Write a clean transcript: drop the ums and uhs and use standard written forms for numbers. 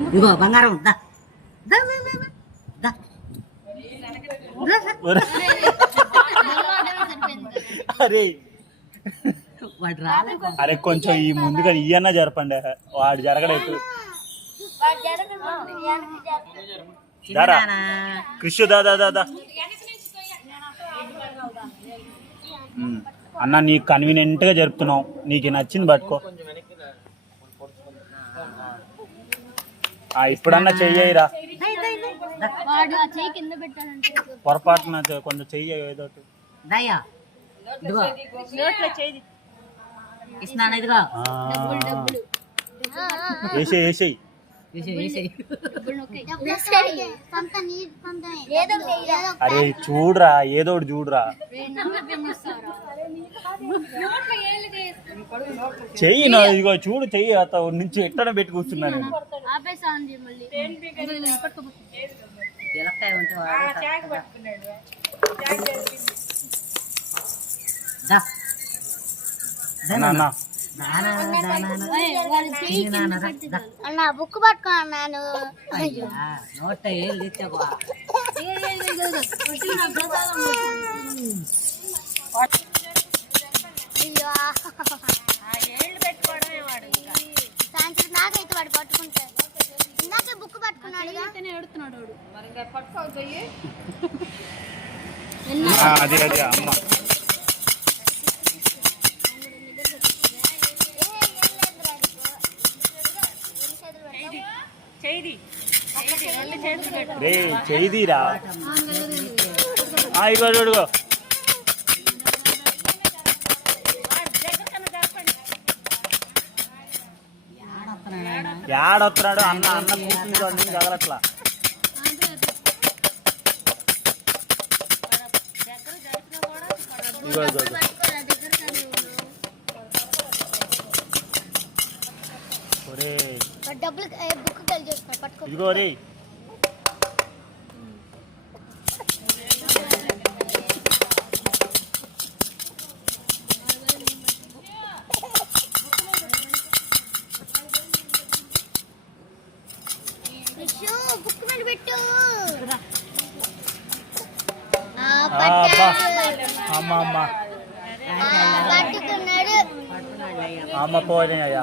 ఇదిగో బంగారం దా దా దా అరే వాడు రాలే. అరే కొంచెం ఈ ముందుగా ఇయన్నా జరపండి, వాడు జరగలేదు. దారా కృషి దా అన్న, నీకు కన్వీనియంట్ గా జరుపుతున్నావు, నీకు నచ్చింది పట్టుకో. ఇప్పుడన్నా చెయ్యరా, పొరపాటున కొంచెం చెయ్య ఏదో దయ్యా. ఇదిగో ఇస్తున్నాను. ఇదిగో వేసేయి. అరే చూడరా, ఏదో ఒకటి చూడరా, చెయ్యి. ఇదిగో చూడు, చెయ్యి నుంచి ఎక్కడ పెట్టి కూర్చున్నా నేను. అన్న బుక్ పట్టుకున్నాను. నోట ఏళ్ళు తెచ్చావా? సాయంత్రం నాకైతే వాడు పట్టుకుంటాడు. ఇందాకే బుక్ పట్టుకున్నాడు. అదే అమ్మ రే చేయిరా. ఇగో చూడుగో, ఏడొస్తున్నాడు అన్న కూర్చుని కదలట్లా. ఇగో ఇదిగో రే, బుక్ మీద పెట్టు. అమ్మ పోయినాయ్యా.